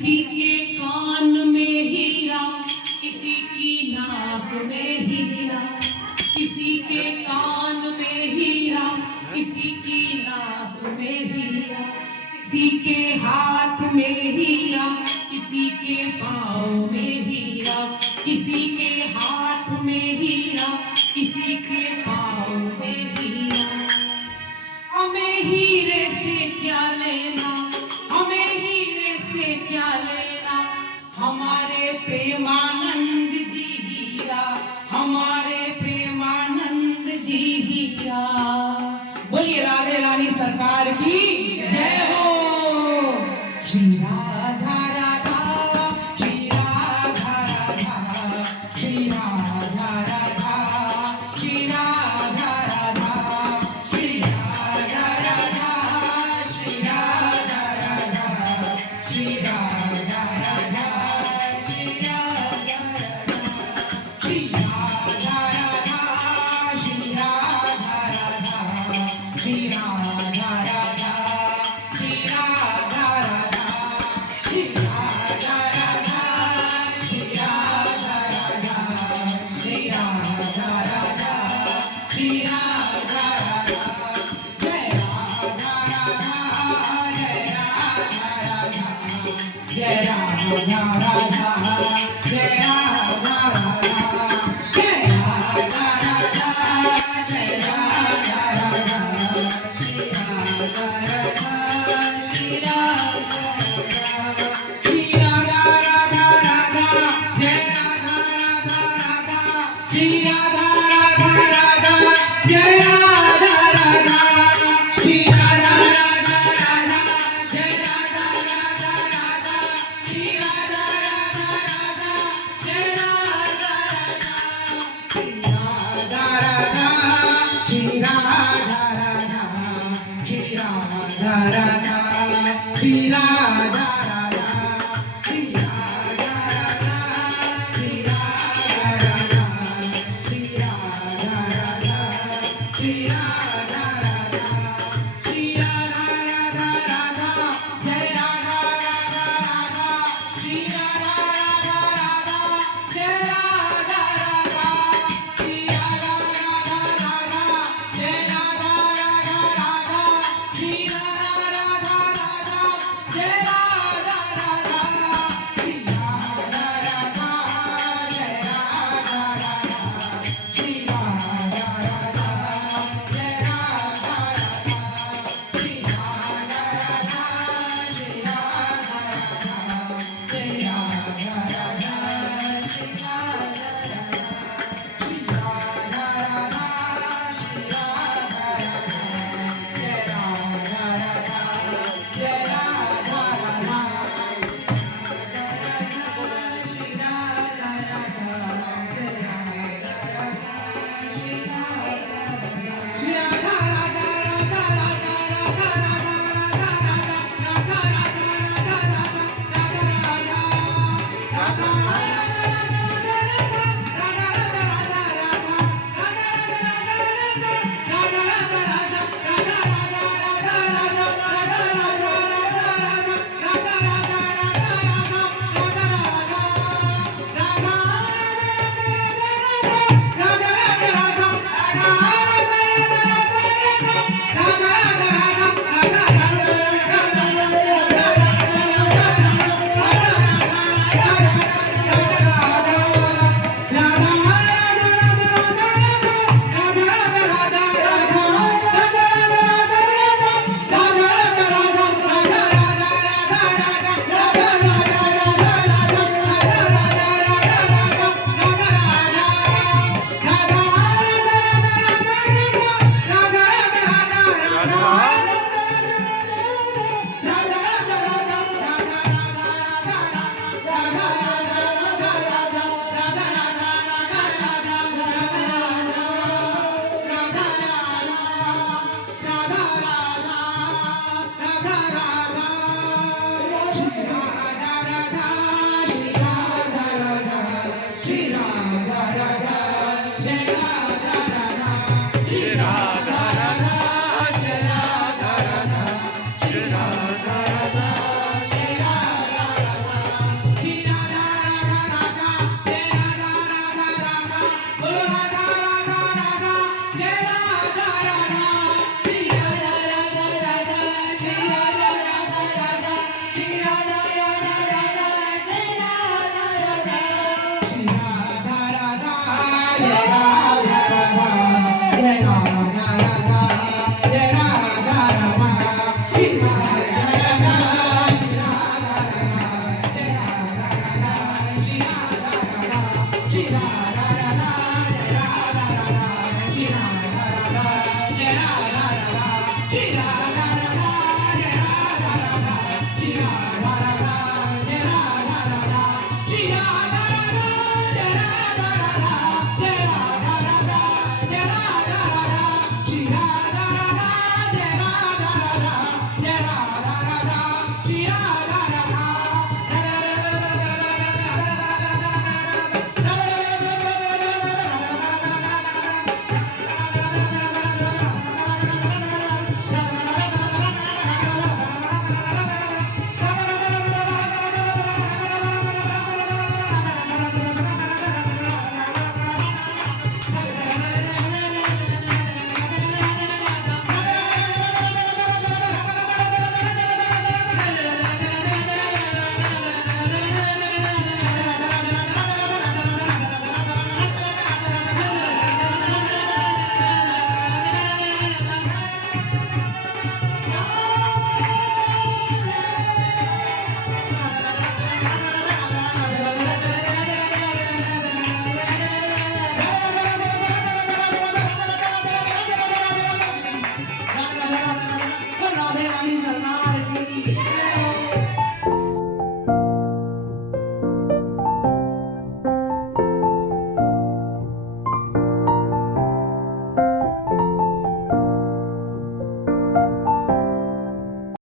किसी के कान में हीरा, किसी की नाक में हीरा, किसी के कान में हीरा, किसी की नाक में हीरा, किसी के हाथ में हीरा, किसी के पाँव में हीरा, किसी के हाथ में हीरा, किसी के पाँव में हीरा। हमें हीरे से क्या लेना, हमें हीरे से क्या लेना, हमारे प्रेमानंद जी हीरा, हमारे प्रेमानंद जी हीरा। बोलिए राधे रानी सरकार की जय हो। श्री राधा राधा, श्री राधा राधा, श्री राधा राधा, श्री राधा राधा, श्री राधा राधा, श्री राधा राधा, श्री राधा राधा, श्री राधा राधा, श्री राधा राधा, श्री राधा राधा, श्री राधा राधा, श्री राधा राधा, श्री राधा राधा, श्री राधा राधा, श्री राधा राधा, श्री राधा राधा। जय राधा राधा, जय राधा राधा, जय राधा राधा, जय राधा राधा, जय राधा राधा, जय राधा राधा, श्री राधा राधा, श्री राधा राधा, श्री राधा राधा राधा, जय राधा राधा राधा, श्री राधा राधा राधा, जय राधा राधा, श्री राधा राधा राधा, जय राधा राधा राधा, श्री राधा राधा राधा, जय राधा राधा, श्री राधा राधा, श्री राधा राधा, श्री राधा राधा, श्री राधा राधा, श्री राधा राधा, श्री राधा राधा, श्री राधा राधा, श्री राधा राधा, श्री राधा राधा राधा, जय राधा राधा राधा, श्री राधा राधा राधा, जय राधा राधा, श्री राधा राधा राधा, जय राधा राधा राधा, श्री राधा राधा राधा, जय राधा राधा, श्री राधा राधा, जय राधा राधा, श्री राधा राधा, जय राधा राधा, श्री राधा राधा, श्रीराम